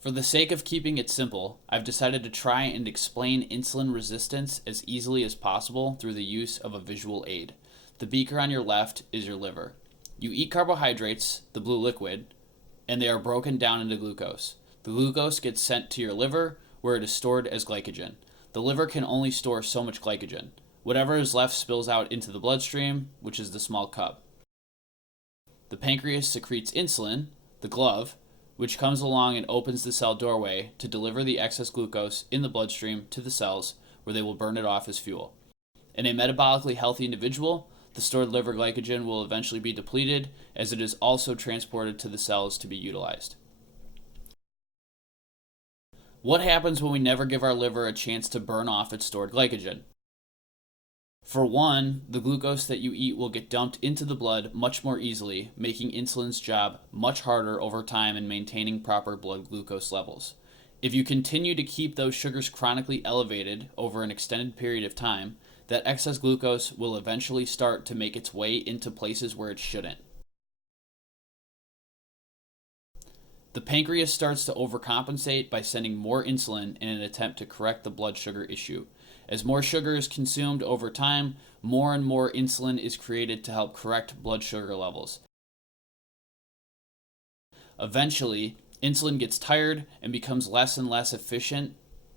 For the sake of keeping it simple, I've decided to try and explain insulin resistance as easily as possible through the use of a visual aid. The beaker on your left is your liver. You eat carbohydrates, the blue liquid, and they are broken down into glucose. The glucose gets sent to your liver where it is stored as glycogen. The liver can only store so much glycogen. Whatever is left spills out into the bloodstream, which is the small cup. The pancreas secretes insulin, the glove, which comes along and opens the cell doorway to deliver the excess glucose in the bloodstream to the cells where they will burn it off as fuel. In a metabolically healthy individual, the stored liver glycogen will eventually be depleted as it is also transported to the cells to be utilized. What happens when we never give our liver a chance to burn off its stored glycogen? For one, the glucose that you eat will get dumped into the blood much more easily, making insulin's job much harder over time in maintaining proper blood glucose levels. If you continue to keep those sugars chronically elevated over an extended period of time, that excess glucose will eventually start to make its way into places where it shouldn't. The pancreas starts to overcompensate by sending more insulin in an attempt to correct the blood sugar issue. As more sugar is consumed over time, more and more insulin is created to help correct blood sugar levels. Eventually, insulin gets tired and becomes less and less efficient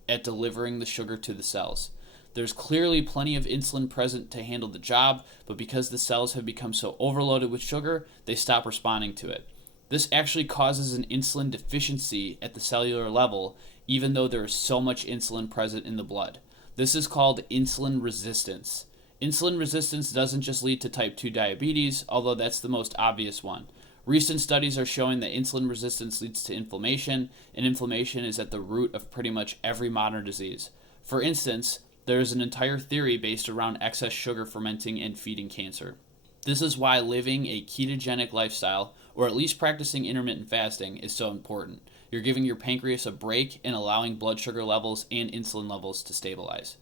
at delivering the sugar to the cells. There's clearly plenty of insulin present to handle the job, but because the cells have become so overloaded with sugar, they stop responding to it. This actually causes an insulin deficiency at the cellular level, even though there is so much insulin present in the blood. This is called insulin resistance. Insulin resistance doesn't just lead to type 2 diabetes, although that's the most obvious one. Recent studies are showing that insulin resistance leads to inflammation, and inflammation is at the root of pretty much every modern disease. For instance, there is an entire theory based around excess sugar fermenting and feeding cancer. This is why living a ketogenic lifestyle, or at least practicing intermittent fasting, is so important. You're giving your pancreas a break and allowing blood sugar levels and insulin levels to stabilize.